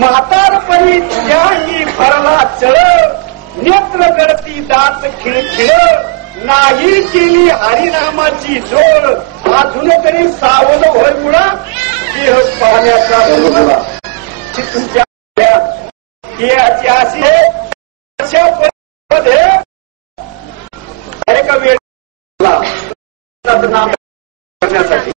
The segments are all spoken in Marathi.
म्हातारपणी त्याही भरला चळ, नेत्र गळती दात खिळखिळ, नाही केली हरिनामाची जोड, अजून तरी सावध होय मुळा देह पाहण्याचा बोलला. तुमच्या देहाची अशी अशा मध्ये एका वेळेला नाम करण्यासाठी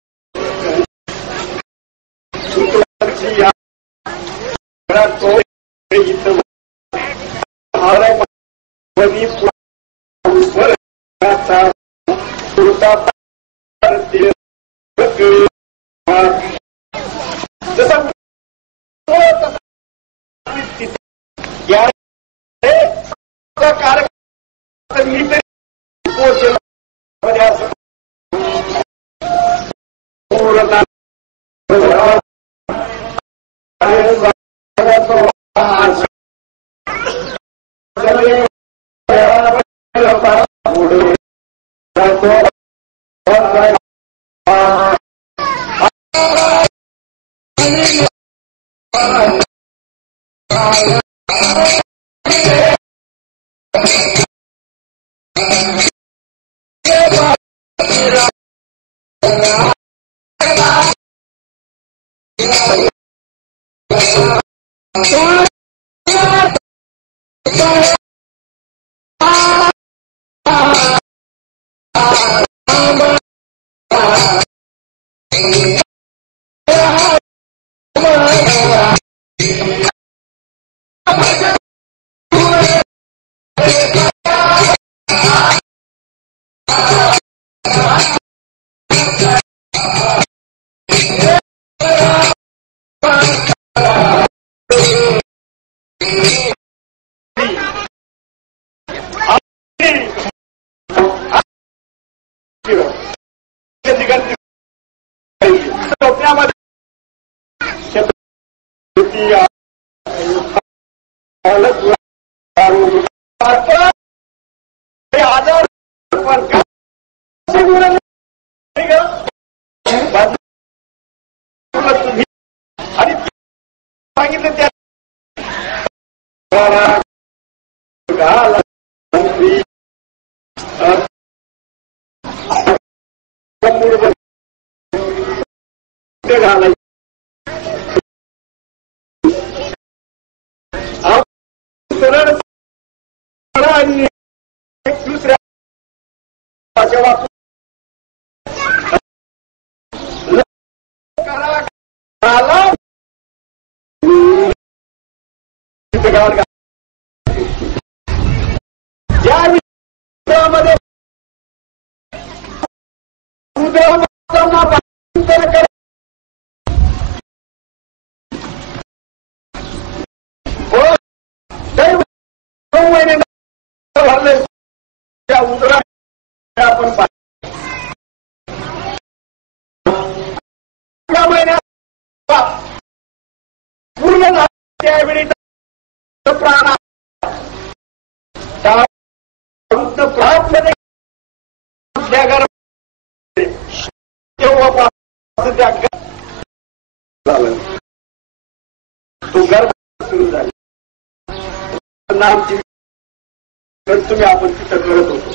तुम्ही आपण तिथं करत होतो.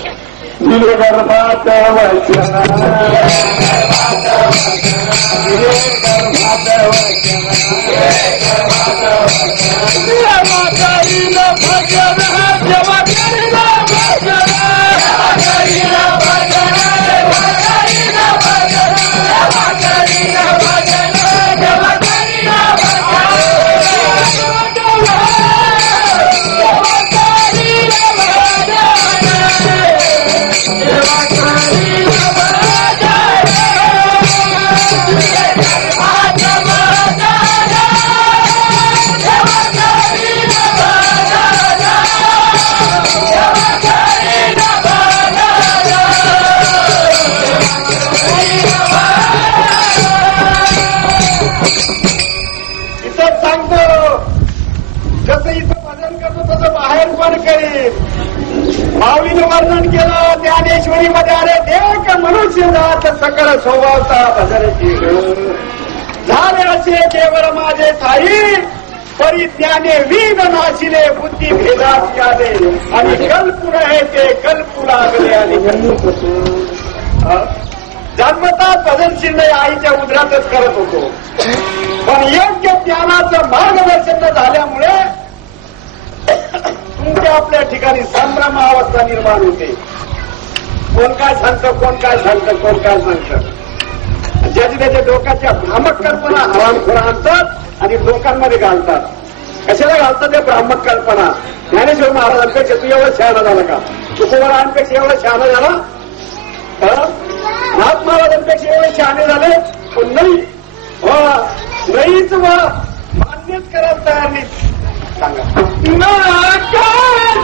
माऊलीनं वर्णन केलं ज्ञानेश्वरी मध्ये आले देव मनुष्य जात सकळ स्वभावता भजन झाले असे देवरमा माझे साई परिज्ञाने वीन नाशिले बुद्धी भेदात आले आणि कल्पुर आहे ते कल्पू लागले आणि जन्मता पदनशील आईच्या उदरातच करत होतो, पण योग्य ज्ञानाचं मार्गदर्शन झाल्यामुळे तुमच्या आपल्या ठिकाणी संभ्रमावस्था निर्माण होते. कोण काय सांगतं, कोण काय सांगतं, कोण काय सांगतं. ज्याच्या त्याच्या डोक्याच्या भ्रामक कल्पना हरामखोर आणतात आणि लोकांमध्ये घालतात. कशाला घालतात ते भ्रामक कल्पना? ज्ञानेश्वर महाराजांपेक्षा तू एवढा शहाणा झाला का? तुकोबारांपेक्षा एवढा शहाणा झाला? नाथ महाराजांपेक्षा एवढे शहाणे झाले? पण नाही, नाहीच मान्यच करायला तयार नाही. सांगा नका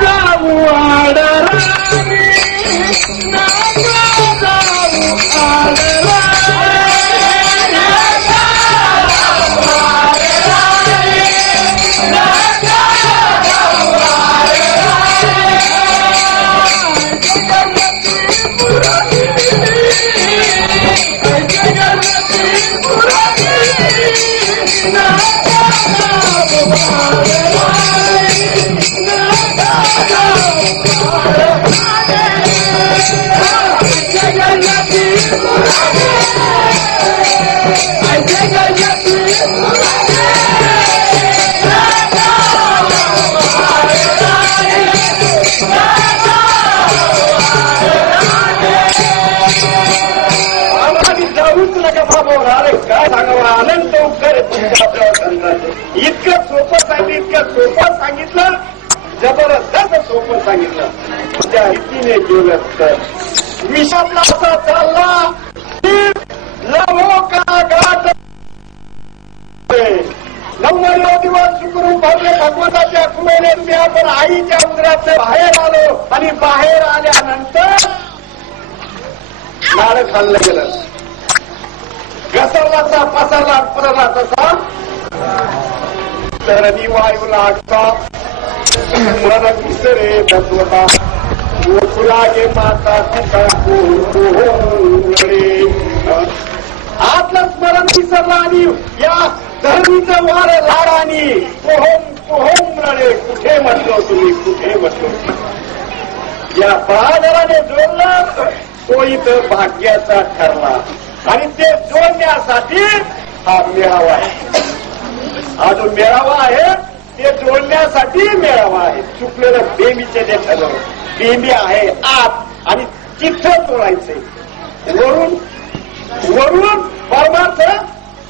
जाऊ आडरा, नका जाऊ आडरा, काय सांगावं अनंत उपकार इतकं सोपं सांगितलं, इतकं सोपं सांगितलं, जबरदस्त सोपं सांगितलं. त्या रीतीने गेलं तर विषातला असा चालला लवो का गाठ 9 दिवस सुखरूप भरले भगवंताच्या कृपेने तुम्ही आपण आईच्या उदरात बाहेर आलो आणि बाहेर आल्यानंतर लाड खाल्लं गेलं. घसरलाचा पसरला पसरला तसा तरणी वायू लागता मन विसरे तत्वता गोकुलागे माता पिता आतलं स्मरण विसरला आणि या धरणीचं वार लाडानी पोहोम पोहोम रडे. कुठे म्हटलो तुम्ही, कुठे म्हटलो? या बहादराने जोडला तो इथं भाग्याचा ठरला आणि ते जोडण्यासाठी हा मेळावा आहे. हा जो मेळावा आहे ते जोडण्यासाठी मेळावा आहे. चुकलेलं बेमीचे ते ठरवलं. बेमी आहे आत आणि तिथं जोडायचंय. वरून वरून परमार्थ.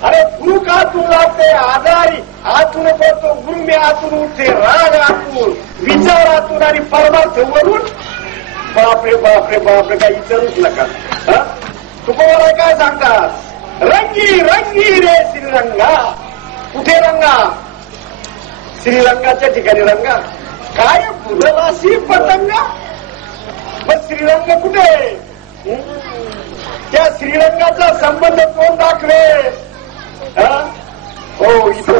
अरे गुरु का तू लागते आजारी आतून पडतो, गुरुमे आतून उठते, राग आतून, विचार आतून आणि परमार्थ वरून. बापरे बापरे बापरे, काय विचारूच नका. तुकोबाला काय सांगतात? रंगी रंगी रे श्रीरंगा. कुठे रंगा? श्रीरंगाच्या ठिकाणी रंगा. काय बुडलाशी पतंगा? मग श्रीरंग कुठे? त्या श्रीरंगाचा संबंध कोण दाखवे? हो इथं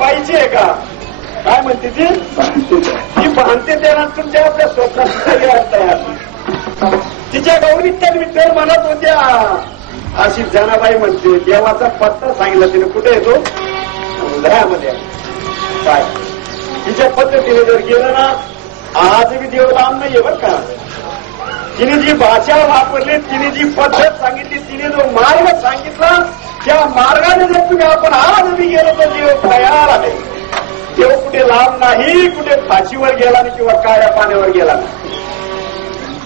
बाईची आहे का? काय म्हणते ती? ती भानते देणार तुमच्या आपल्या स्वतः तयार. तिच्या गौरीच्या विठ्ठल म्हणत होत्या अशी जनाबाई म्हणते. देवाचा पत्ता सांगितला तिने. कुठे येतो? हृदयामध्ये. काय तिच्या पद्धतीने जर गेलं ना, आज बी देव लांब नाहीये बर का. तिने जी भाषा वापरली, तिने जी पद्धत सांगितली, तिने जो मार्ग सांगितला, त्या मार्गाने जर तुम्ही आपण आज बी गेलो तर देव तयार आहे. देव कुठे लांब नाही, कुठे फाशीवर गेला नाही किंवा काळ्या पाण्यावर गेला नाही.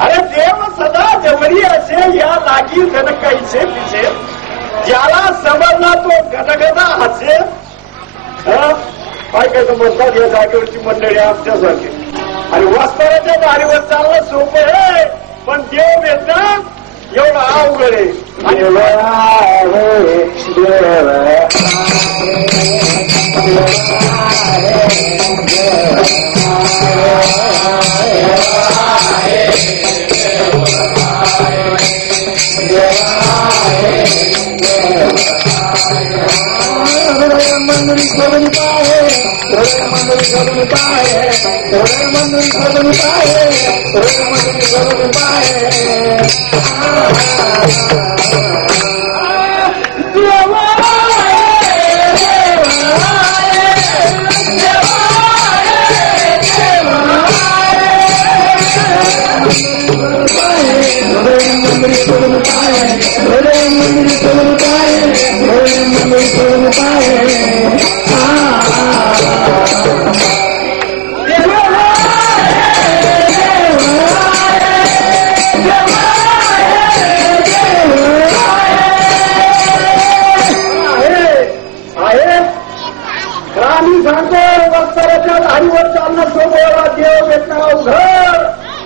अरे देव सदा जवळी असे या लागी जनकाईचे पिछे. ज्याला समजला तो गदगदा हसे. काय काय समजतात या जागेवरची मंडळी आमच्यासारखी. आणि वस्त्राच्या दारीवर चालणं सोपं आहे, पण देव भेटणं एवढं अवघड आहे.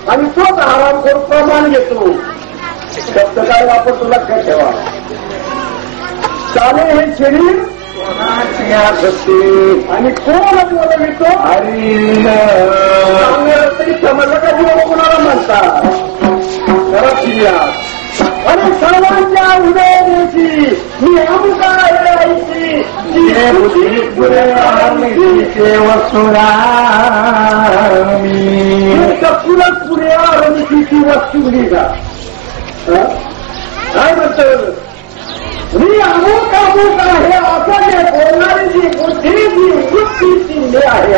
आणि तोच आराम करून प्रमाण घेतो. शब्द काय वापरतो लक्षात ठेवा. चाले हे शरीर आणि कोण बोलवितो हरी तरी समजलं का जीव कोणाला म्हणतात. आणि सर्वांच्या उदय दिवशी मी अमुका पुरत पुढे रणशीची वस्तू का काय म्हणत मी अमुक अमुक आहे असं जे बोलणारी जी बुद्धी जी वृत्ती चिन्हे आहे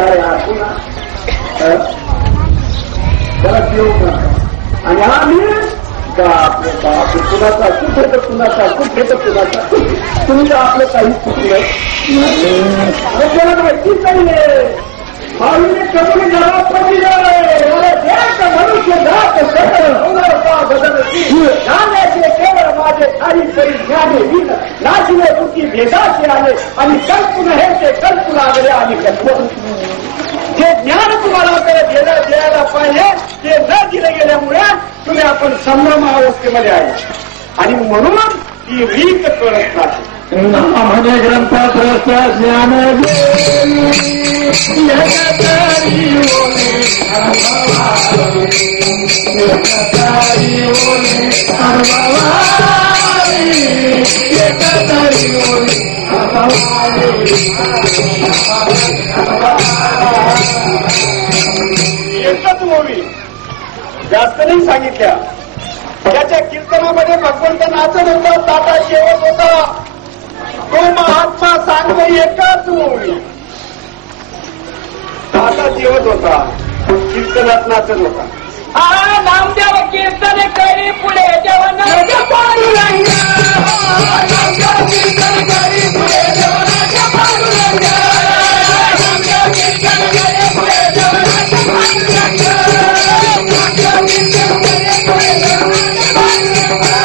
त्याला देऊ का. आणि आम्ही आपले बाप कुणाचा कुठे तर कुणाचा कुठे तर कुणाचा तुमचं आपलं काही चुकलं त्याला माहितीच नाहीये. माऊलीने कमी जबाब मनुष्य जात बदलती जाण्याचे केवळ माझे खाली तरी ज्ञाने विन नाशिले तुकी भेदाचे आले आणि कल्पून हे ते कल्पू लागले आणि कल्पून जे ज्ञान तुम्हाला द्यायला पाहिजे ते न दिले गेल्यामुळे तुम्ही आपण संभ्रम अवस्थेमध्ये आहे आणि म्हणून ती रीत कळत नाही. म्हणे ग्रंथात ज्ञान एकच ओवी जास्त नाही सांगितल्या. त्याच्या कीर्तनामध्ये भगवंत नाचत होता, ताटा शेवत होता. तो महात्मा सांगतो एकच ओवी. ताटा जेवत होता, कीर्तनात नाचत होता. नामदेव कीर्तन करी पुढे जेवणाच्या पांडुरंगा. नामदेव कीर्तन करी पुढे जेवणाच्या पांडुरंगा. नामदेव कीर्तन करी पुढे जेवणाच्या पांडुरंगा. नामदेव कीर्तन करी पुढे जेवणाच्या पांडुरंगा.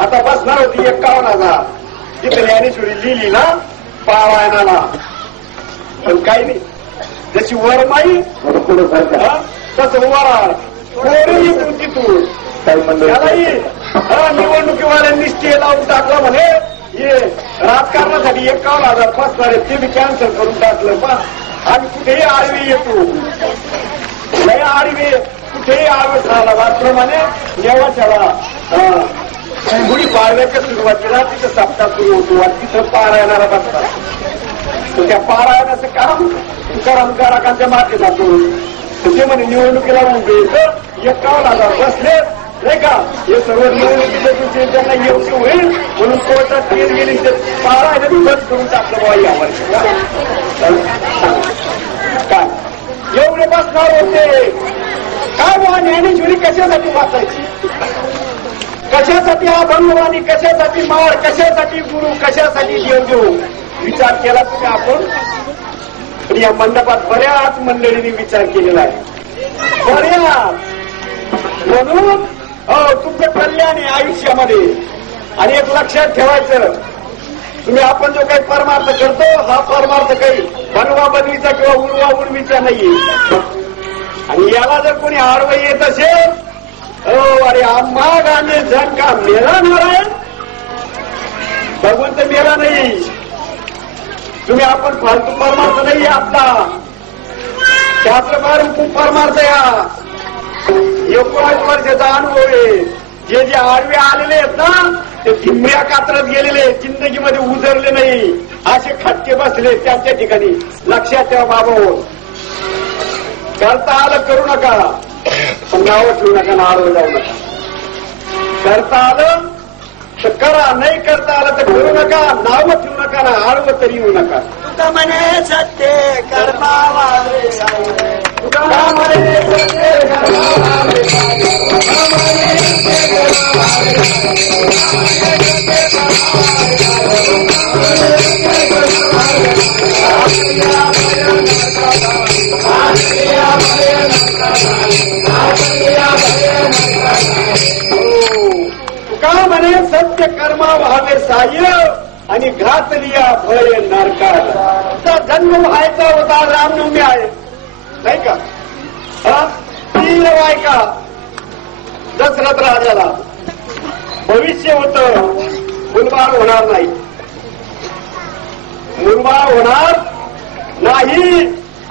आता बसणार होती 51,000 जिथे ज्ञानेश्वरी लिहिली ना पारायणाला. पण काही नाही, जशी वरमाई तसं वरा कोणी येतो तिथून त्यालाही निवडणुकीवाल्यांनी स्टे लावून टाकला म्हणे. हे राजकारणासाठी 51,000 बसणारे ते बी कॅन्सल करून टाकलं. पण आम्ही कुठेही आडवी येतो, नाही आडवे कुठेही आडवे झाला. त्याप्रमाणे नेवाच्याला गुढी पाडव्याच्या सुरुवातीला तिथं सप्ताह सुरू होतो आणि तिथं पारायणाला बसतात. तर त्या पारायणाचं काम तुकाराम काराकांच्या मागे जातो. ते म्हणे निवडणुकीला उभे 51,000 बसले नाही का. हे सर्व निवडणुकीच्या दिवशी त्यांना योग्य होईल म्हणून कोर्टात केस गेली. पारायण बंद करून टाकलं बाबा या वर्षी. काय एवढे बसणार होते काय बुवा ज्ञानेश्वरी कशासाठी वाचायची? कशासाठी अभंगवाणी, कशासाठी माळ, कशासाठी गुरु, कशासाठी देवदेव? विचार केला तुम्ही आपण? पण या मंडपात बऱ्याच मंडळींनी विचार केलेला आहे, बऱ्याच. म्हणून तुमचं कल्याण आहे आयुष्यामध्ये. आणि एक लक्षात ठेवायचं, तुम्ही आपण जो काही परमार्थ करतो हा परमार्थ काही बनवा बनवीचा किंवा उडवा उडवीचा नाहीये. आणि याला जर कोणी आडवं येत असेल, अरे आम्हा गाणे जण का मेला नारायण? भगवंत मेला नाही. तुम्ही आपण फालतू परमार्थ नाही आपला, शास्त्रभार खूप परमार्थ या 19 वर्षाचा अनुभव आहे. जे जे आडवे आलेले आहेत ना ते धिंबऱ्या कात्रत गेलेले, जिंदगीमध्ये उजरले नाही, असे खटके बसले त्यांच्या ठिकाणी. लक्षात ठेवा बाबा, करता आलं करू नका, पण नावं ठेवू नका, नावं जाऊ नका. करता आलं तर करा, नाही करता आलं तर करू नका, नावं ठेवू नका ना, आडवं तरी येऊ नका. तुका म्हणे सत्य कर्मावारे, तुका म्हणे सत्य कर्मावारे, तुका म्हणे सत्य कर्मा व्हावे साह्य, आणि घात लिया भय नरकाचा. जन्म व्हायचा होता, रामनवमी आहे नाही का? तीन बायका दशरथ राजाला, भविष्य होतं मुलबाळ होणार नाही, मुलबाळ होणार नाही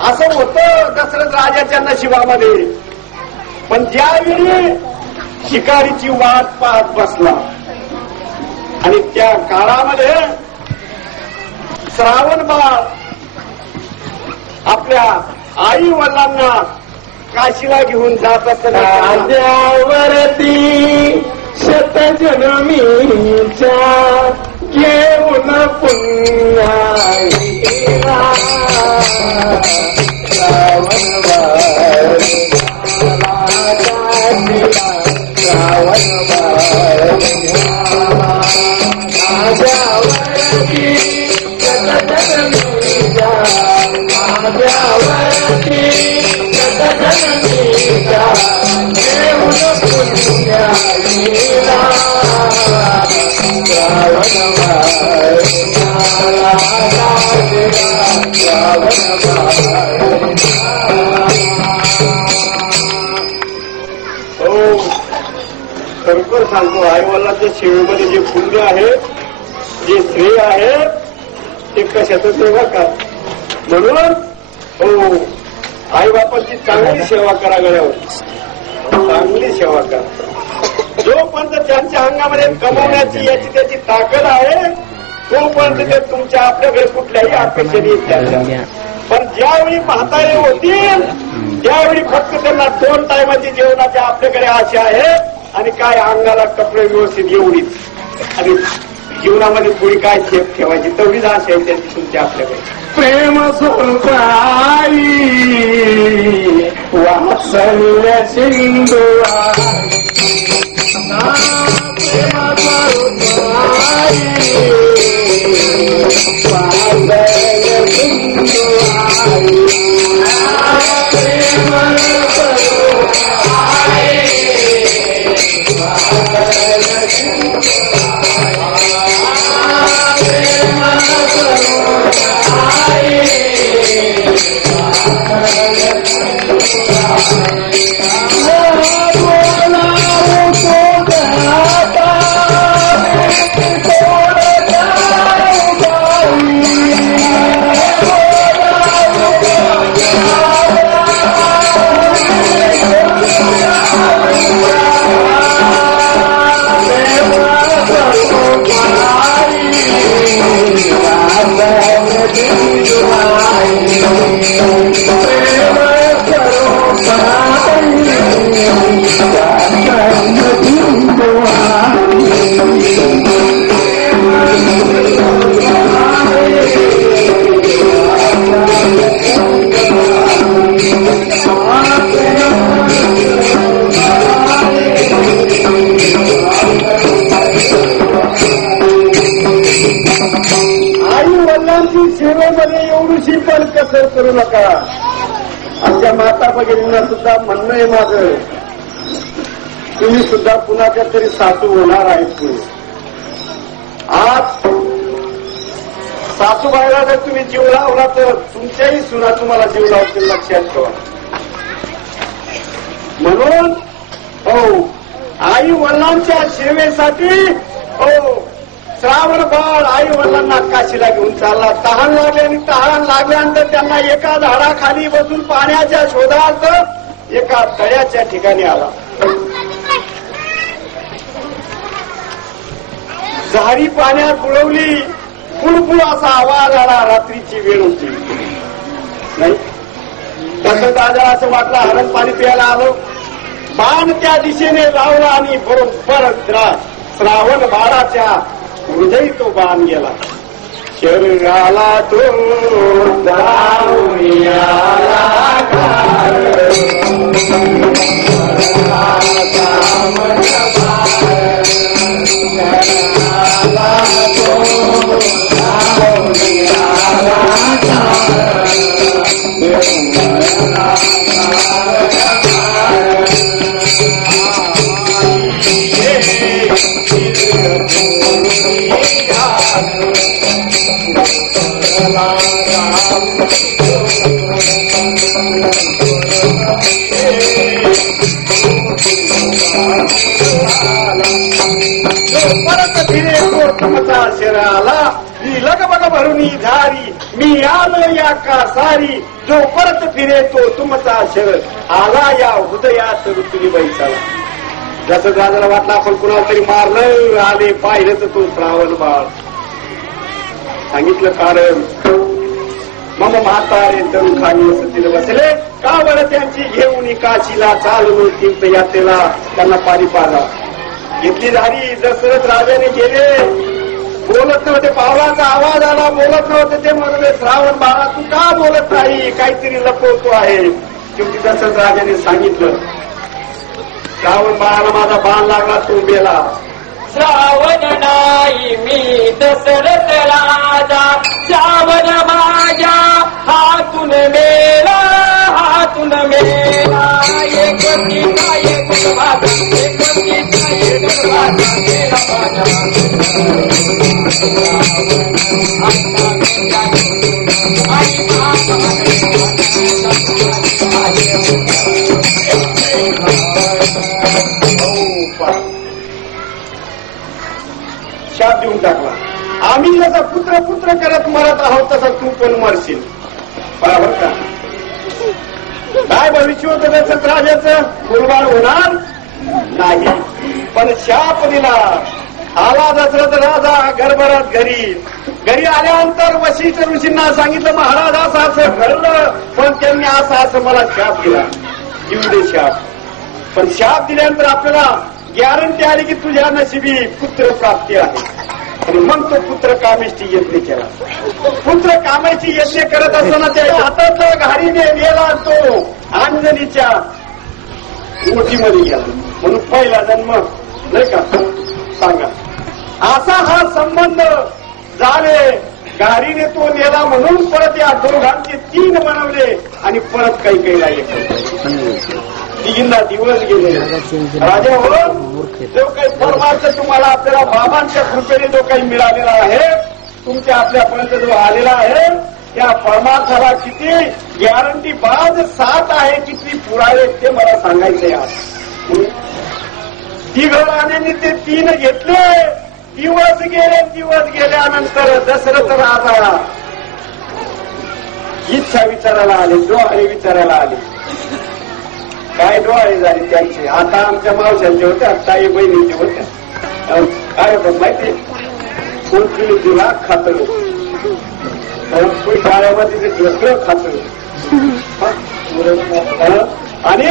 असं होतं दशरथ राजाच्या नशिबामध्ये. पण ज्यावेळी शिकारीची वाट पाहत बसला आणि त्या काळामध्ये श्रावण बाळ आपल्या आई वडिलांना काशीला घेऊन जात असताना राजावरती शतजन्मीच्या घेऊन पुन्हा खरोखर सांगतो, आईवडिलांच्या सेवेमध्ये जे पुण्य आहे, जे श्रेय आहे, ते कशाचं सेवा का. म्हणून आई बापाची चांगली सेवा करा, गड्यावर चांगली सेवा करा. जोपर्यंत त्यांच्या अंगामध्ये कमवण्याची याची त्याची ताकद आहे तोपर्यंत ते तुमच्या आपल्याकडे कुठल्याही अपेक्षेने येतात. पण ज्यावेळी म्हातारे होतील त्यावेळी फक्त त्यांना 2 टायमाची जेवणाची आपल्याकडे आशा आहे, आणि काय अंगाला कपडे व्यवस्थित एवढीच, आणि जीवनामध्ये पुढे काय शेप ठेवायची तेवढीच आशा आहे त्यांची तुमच्या आपल्याकडे. प्रेम स्वरूपाई वात्सल्य सिंधू सर करू नका. आमच्या माता भगिनींना सुद्धा म्हणणं आहे माझं, तुम्ही सुद्धा कुणाच्या तरी सासू होणार आहेत. आज सासूबाईला जर तुम्ही जीव लावला तर तुमच्याही सुना तुम्हाला जीव लावतील, लक्षात ठेवा. म्हणून हो, आई वडिलांच्या सेवेसाठी हो श्रावण बाळ आई वडिलांना काशीला घेऊन चालला. तहान लागली आणि तहान लागल्यानंतर त्यांना एका झाडाखाली बसून पाण्याच्या शोधात एका तळ्याच्या ठिकाणी आला. झाडी पाण्यात बुडवली, पुळपुळ असा आवाज आला. रात्रीची वेळ होती नाही. तसं दादा असं वाटलं हरण पाणी प्यायला आलो. बाण त्या दिशेने लावला आणि बरोबर श्रावण बाळाच्या हृदय तो बाण गेला. शरीराला तो शरीराला ही लगबग भरून झारी, मी आलो या कासारी. जो परत फिरे तो तुमचा शरद, आला या हृदयात ऋतुनी बैसाला. जसं दादाला वाटलं आपण कुणाला तरी मारलं, आले पाहिलं तर तो श्रावण बाळ. सांगितलं कारण मम म्हातारे तरुण खाली सतीला बसले. का बरं त्यांची घेऊन काशीला चाललो तीर्थयात्रेला, त्यांना पाणी पाला. घेतली झाली. दशरथ राजाने गेले, बोलत नव्हते. पावलाचा आवाज आला, बोलत नव्हते. ते म्हणाले श्रावण बाळा तू का बोलत नाही, काहीतरी लपवतो आहे. शेवटी दशरथ राजाने सांगितलं, श्रावण बाळाला माझा बाण लागला, तो मेला. श्रावण नाही मी दशरथ राजा, श्रावण माझ्या हातून मेला, हातून मेला. एक गीता एक वाचा, एक गीता एक वाचा, मेला माझ्या शाप देऊन टाकला. आम्ही जसा पुत्र पुत्र करत मरत आहोत तसा तू पण मरशील. बरोबर का? काय भविष्य होतं त्याचं राजाचं? मुलबाळ होणार नाही, पण शाप दिला. आला दशरथ राजा गरभरात घरी आल्यानंतर वशिष्ठ ऋषींना सांगितलं महाराज असं असं घडलं, पण त्यांनी असं मला शाप दिला. जीव दे शाप. पण शाप दिल्यानंतर आपल्याला गॅरंटी आली की तुझ्या नशिबी पुत्र प्राप्ती आहे. आणि मग तो पुत्र कामेष्टी यज्ञ केला. पुत्र कामेष्टी यज्ञ करत असताना त्याच्या हातात घारीने गेला, तो अंजनीच्या मोठीमध्ये गेला. म्हणून पहिला जन्म नाही का सांगा. असा हा संबंध झाले. घारीने तो नेला म्हणून परत या दोघांचे 3 बनवले आणि परत काही काही लागले. तिघींना दिवस गेले. राजा हो, जो काही परमार्थ तुम्हाला आपल्याला बाबांच्या कृपेने जो काही मिळालेला आहे, तुमच्या आपल्यापर्यंत जो आलेला आहे, त्या परमार्थाला किती गॅरंटी बाज 7 आहे, किती पुरावे ते मला सांगायचे आज. तिघांनी ते 3 घेतले. दिवस गेल्यानंतर दशरथ राजा इच्छा विचारायला आले, डोहाळे विचारायला आले. काय डोहाळे झाले त्यांचे? आता आमच्या मावशांचे होत्या, ताई बहिणीचे होत्या. काय होत माहिती? कोणती दिला खातं, शाळेमध्ये ढोकळं खातं. आणि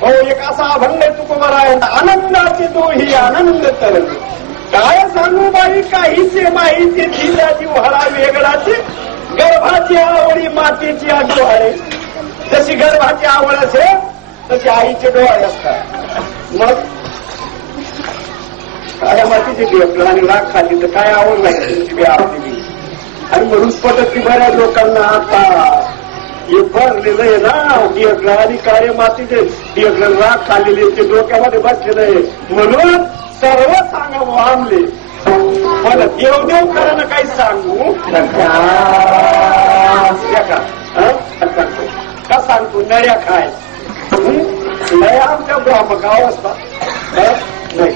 हो एक असा अभंग तुकोबारा आहे, आनंदाचे दोही आनंद तरंग. काय सांगू बाई काहीचे माहिती, तिचा जीव हरा वेगळाचे. गर्भाची आवडी मातेची आजू आहे. जशी गर्भाची आवड असेल तशी आईचे डोळे असतात. मग काय मातीचे ढेपलं आणि लाख खाली तर काय आवड नाही तुमची बी आवडली. आणि म्हणून पटत की बऱ्याच लोकांना आता हे भरलेलं आहे ना टिळकला आणि काळे मातीचे टिळकला राग खाल्लेले ते डोक्यामध्ये बसलेलं आहे म्हणून सर्व सांगावं आमले मला देवदेव करायला काही सांगू का सांगतो नळ्या काय नळ्या आमच्या ब्राह्मगाव असतात नाही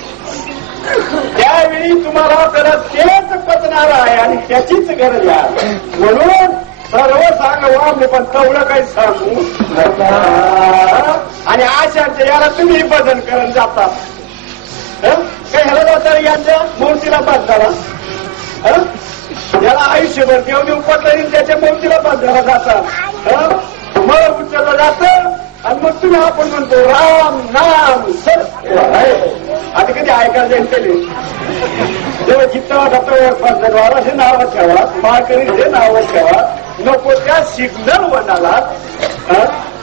त्यावेळी तुम्हाला त्याला तेच पचणार आहे आणि त्याचीच गरज आहे म्हणून सर्व सांगावं आम्ही पण तेवढं काही सांगू आणि आशांच्या याला तुम्ही भजन करत जाता काही ह्याला जाता यांच्या मूर्तीला पास झाला याला आयुष्यभर देवदेव पटलं त्याच्या मूर्तीला पास झाला जाता मग उचललं जातं आणि मग तुम्ही आपण म्हणतो राम नाम सत्य आता कधी ऐकायला जाईल केले जेव्हा जिथं वाटतं हे नावं ठेवा माळकरी हे नावं ठेवा नको त्या सिग्नल वनाला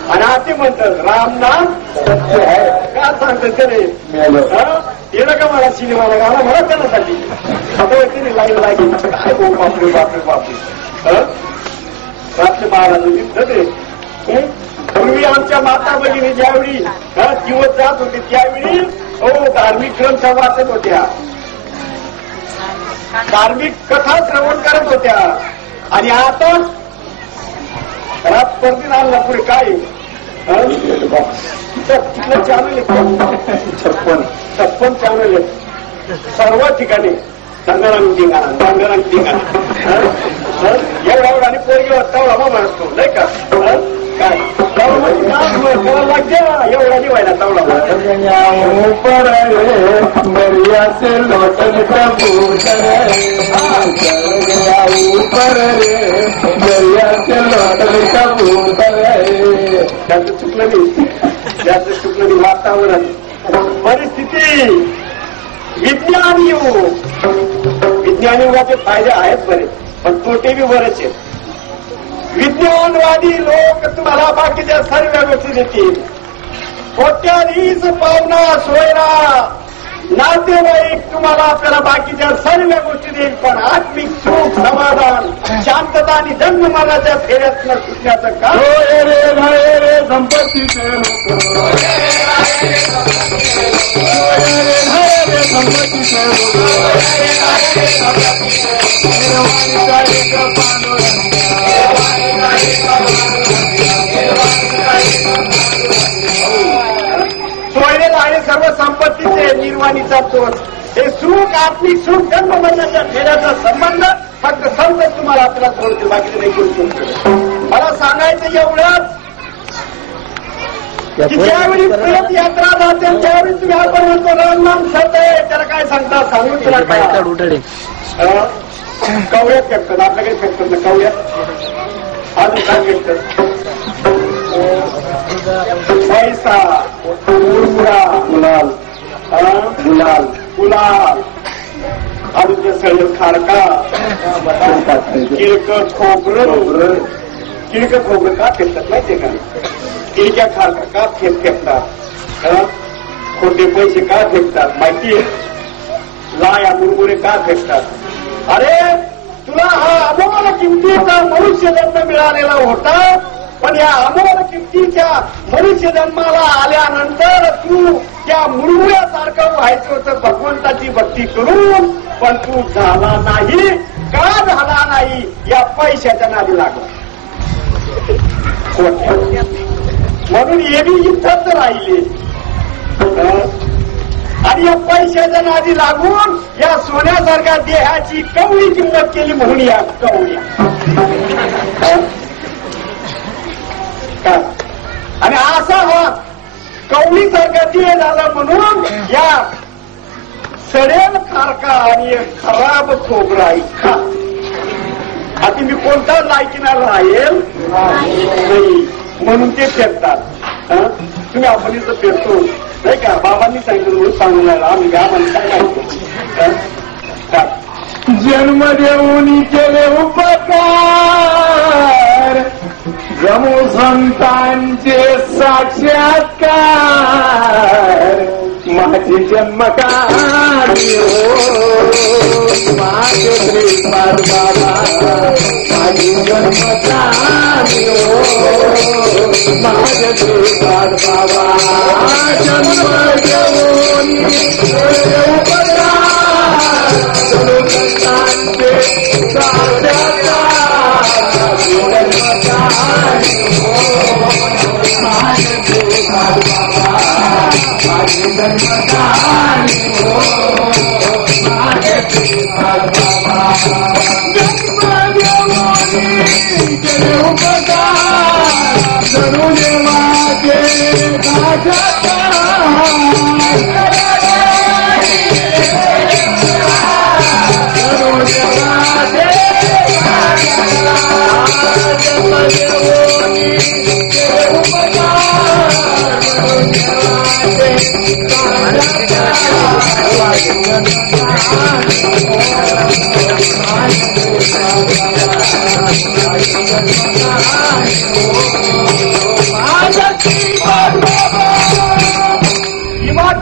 आणि आता म्हणतात राम नाम सत्य आहे का सांगतात तरी येणं का मला सिनेमाला गाणं म्हणत त्यासाठी आता तिने लाईन लागेल काय हो बापरे बापरे बापरे रात्री महाराजांनी ते पूर्वी आमच्या माता भगिनी ज्यावेळी दिवस जात होते त्यावेळी धार्मिक ग्रंथ वाचत होत्या धार्मिक कथा श्रवण करत होत्या आणि आता रात स्पर्धेत आणला पुढे काय तिथलं चॅनल आहे 56 चॅनल आहे सर्व ठिकाणी संगरंग ठिकाणा एवढा आणि पोरगी वाटता म्हणतो नाही का काय करायला लागते एवढा निवायला तावडा मरिया से लौटन कबूतर मरिया से लौटन कबूतर त्याचं चुकलं नाही वातावरण परिस्थिती विज्ञान युगाचे फायदे आहेत बरे पण तोटे बी बरेच आहेत विज्ञानवादी लोक तुम्हाला बाकीच्या सर्व गोष्टी देतील कोट्याधीश पाहुणा सोयरा नातेवाईक तुम्हाला आपल्याला बाकीच्या सर्व गोष्टी देईल पण आत्मिक सुख समाधान शांतता आणि जन्म मरणाच्या फेऱ्यातनं सुटण्याचं काम रे संपत्तीचे सोयरेला आहे सर्व संपत्तीचे निर्वाणीचा तोच हे सुख आत्मिक सुख जन्म मरणाच्या फेऱ्याचा संबंध फक्त संतच तुम्हाला आपल्याला सोडते बाकी नाही करू शकतो मला सांगायचं एवढंच की ज्यावेळी प्रेत यात्रा जाते त्यावेळी तुम्ही आपण म्हणतो रामनाम सत्य त्याला काय सांगता सांगून तुला काय कवळ्यात फेकतात आपल्या काही फेकतात ना कवळ्यात अजून काय फेकतात पैसा मुरमुरा गुलाल अजून सगळं खारका किळकट खोबरं का फेकतात माहितीये का किळक्या खारका का फेकतात खोटे पैसे का फेकतात माहितीये लाया मुरमुरे का फेकतात अरे तुला हा अमोल किमतीचा मनुष्य जन्म मिळालेला होता पण या अमोल किमतीच्या मनुष्य जन्माला आल्यानंतर तू त्या मुरमुऱ्यासारखं व्हायचं होतं भगवंताची भक्ती करून पण तू झाला नाही का झाला नाही या पैशाच्या नादी लागला म्हणून हे बी इथंच राहिले आणि या पैशाच्या नादी लागून या सोन्यासारख्या देहाची कवळी किंमत केली म्हणून या कवळ्या आणि असा हा कवळीसारखा देह झाला म्हणून या सडेल खारका आणि खराब खोबरा इतका आता मी कोणता लायकीना राहील नाही म्हणून ते फेकतात तुम्ही आपण इथं फेकतो नाही का बाबांनी सांगितलं म्हणून सांगून राहिला आम्ही काय म्हणतो जन्म देऊन केले उपकार जमू संतांचे साक्षात्कार माझे जन्मकार माझे श्रीपाद बाबा माझी जन्मकार माझे श्रीपाद बाबा जन्म घेऊन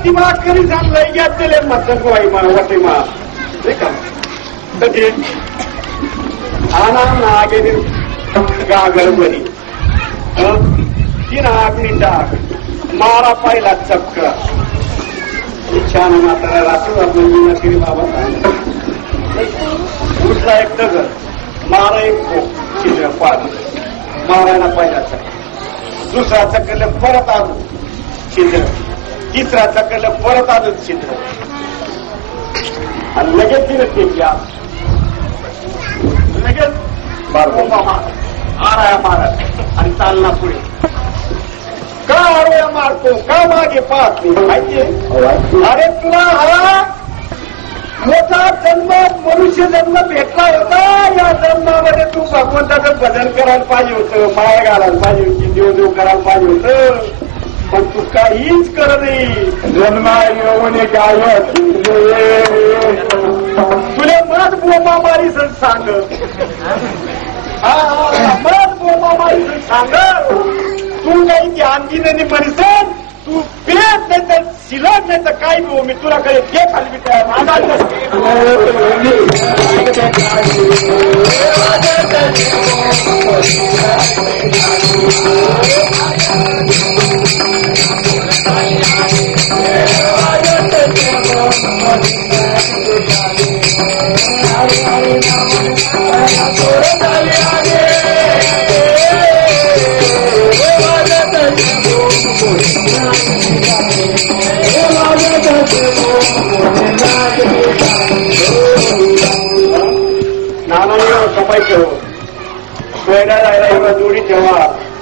दिमाग करी जाणलं घेतले मतदान वाटे मा कधी आना नागे गागर बरी तीन आगनी डाग मारा पाहिला चक्का छान म्हातारा रात्री आपण केली बाबा उठला एक दगड मारा एक चित्र पाड मारायला पाहिला चक्का दुसरा चक्कर परत आलो चित्र तिसरा चक्कर परत आलो चित्र आणि लगेच तिने केली लगेच आराया मारत आणि चालना पुढे का आरोया मारतो का मागे पाहत नाही माहितीये अरे तुला हा मोठा जन्म मनुष्य जन्म भेटला होता या जन्मामध्ये तू भगवंताचं भजन करायला पाहिजे होतं माया घालायला पाहिजे होती देवदेव करायला पाहिजे होतं पण तू काहीच कर नाही जन्मा येऊन काय तुला मत बोमा मारी सण सांग मत बोमा मारी सण सांग तू काही ध्यान दिलं नाही म्हणसन तू पेट नाही तर शिलत नाही तर काही बी मी तुला काही घे खाली काय कमाई ठेव सोयला जायला एवढा जोडी ठेवा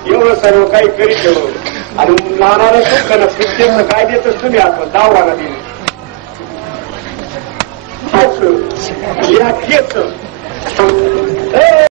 एवढं सर्व काही करी ठेव आणि नानाला सुख ना प्रत्येक काय देतच तुम्ही आपण 10 वाला दिली